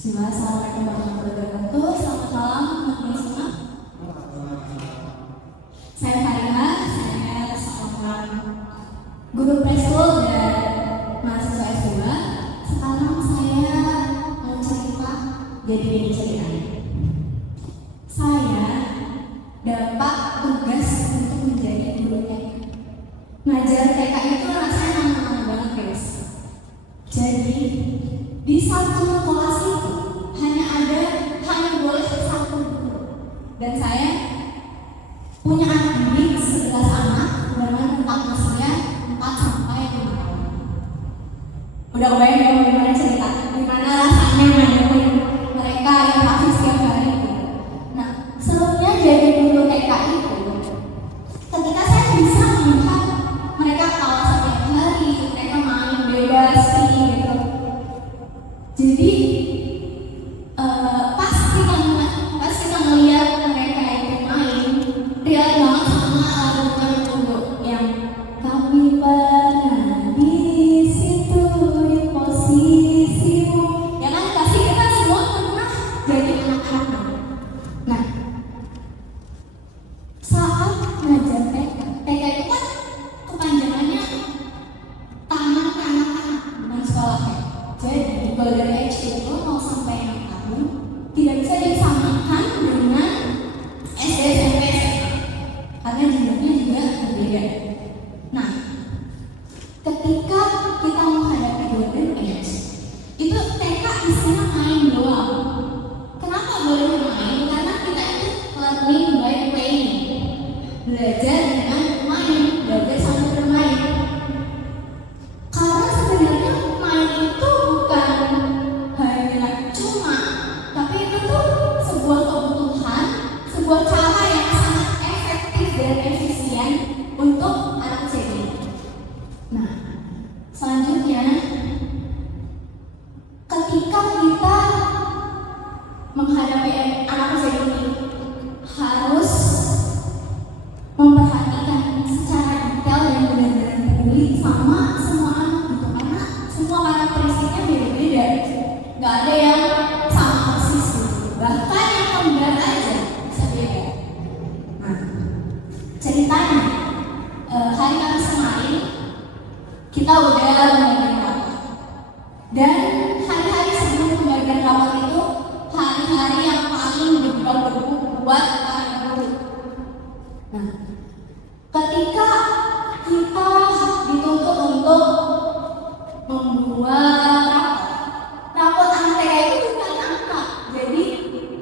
Bismillah, Assalamualaikum warahmatullahi wabarakatuh. Selamat malam teman-teman semua. Saya Farina, saya seorang guru preschool dan mahasiswa S2. Sekarang saya mau cerita jadi ceritanya. Saya dapat tugas untuk menjadi guru TK. Ngajar TK itu rasanya menantang banget guys. Jadi di satu kelas itu hanya boleh satu guru, dan saya punya anak didik 11 anak dengan rentang usia 4 sampai 5 tahun. Udah kebayang dong gimana cerita, gimana rasanya ngadepin mereka yang pasti setiap hari gitu. Nah, serunya jadi guru TK itu ketika saya bisa melihat mereka ketawa setiap hari, mereka main bebas gitu. Jadi pas kita melihat mereka itu main, relate banget sama lagu dulu yang kami pernah di situ di posisimu. Ya kan, pasti kita semua pernah jadi anak-anak. Nah, saat ngajar TK itu kan kepanjangannya taman anak-anak, bukan sekolah ya. Jadi kalau dari SD itu mau sampai 6 tahun tidak bisa disamakan dengan SD, SMP, SMA karena jenjangnya juga berbeda. Nah, ketika kita menghadapi golden age itu TK isinya main doang. Kenapa boleh main? Karena kita itu learning by playing, belajar dengan main, belajar sambil bermain. Karena sebenarnya main itu bukan hanya cuma, tapi itu tuh sebuah kebutuhan, sebuah cara yang sangat efektif dan efisien untuk anak jadi. Nah, selanjutnya ketika kita menghadapi anak jadi harus memperhatikan secara detail dan benar-benar peduli sama semua anak gitu, karena semua karakteristiknya beda-beda, nggak ada yang sama persis gitu. Bahkan yang kembar aja bisa beda. Nah, ceritanya hari Kamis kemarin kita udah membagian rapat, dan hari-hari sebelum pembagian rapat itu hari-hari yang paling berdebu buat para guru. Nah, ketika kita dituntut untuk membuat rapor anak TK itu bukan angka, jadi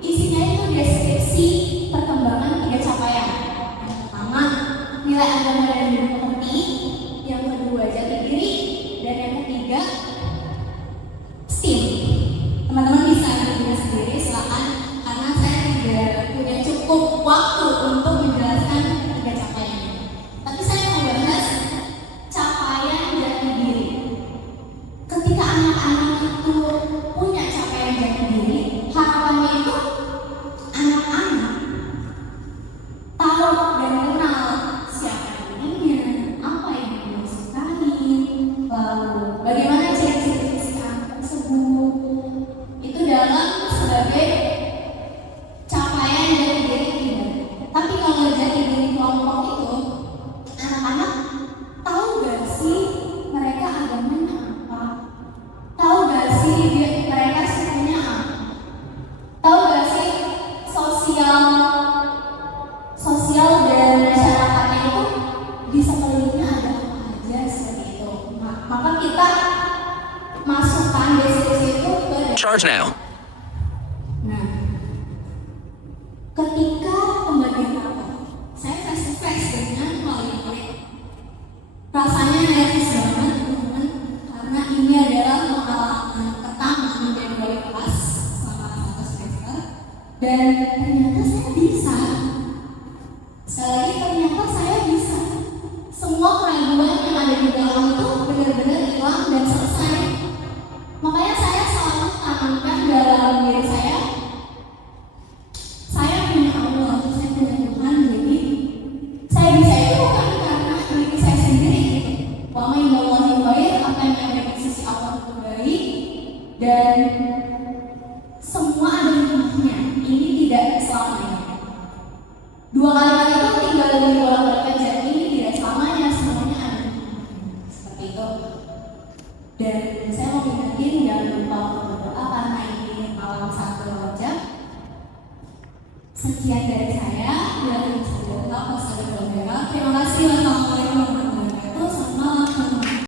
isinya itu deskripsi perkembangan 3 capaian. Yang pertama, nilai agama dan mengerti. Yang kedua, jati diri. Dan yang ketiga, STEAM. Teman-teman bisa juga sendiri, silakan, karena saya tidak punya cukup waktu untuk menjelaskan 3 capaian ini. Tapi saya mau bahas capaian jati diri. Ketika anak-anak itu punya capaian jati diri, harapannya itu anak-anak tahu dan kenal siapa dirinya, apa yang dia sukai, lalu bagaimana ciri-ciri fisik anak tersebut. Itu dalam sebagai capaian jati diri pribadi. Tapi kalau jati diri kelompok itu, anak-anak tahu gak sih mereka agamanya apa? Tahu gak sih mereka sukunya apa? Tahu gak sih sosial dan masyarakatnya itu di sekelilingnya ada apa aja, seperti itu. Maka kita masukkan deskripsi itu ke Charge now. Nah, ketika pembagian rapat, saya face to face dengan murid-murid. Rasanya nervous banget teman-teman, karena ini adalah pengalaman pertama menjadi wali kelas selama 1 semester, dan ternyata saya bisa. Sekali lagi, ternyata saya bisa. Semua keraguan yang ada di dalam itu benar-benar hilang dan selesai. Makanya saya selalu tanamkan dalam diri saya punya Allah, saya punya Tuhan, jadi saya bisa itu bukan karena diri saya sendiri gitu. Wa ma indallahi khair, apa yang ada di sisi Allah itu baik, dan lebih bolak-balik aja, ini tidak selamanya semuanya ada seperti itu. Dan saya mau ingetin jangan lupa untuk berdoa karena ini malam satu rojak. Sekian dari saya, dari Terima kasih. Wassalamualaikum warahmatullahi wabarakatuh. Selamat malam.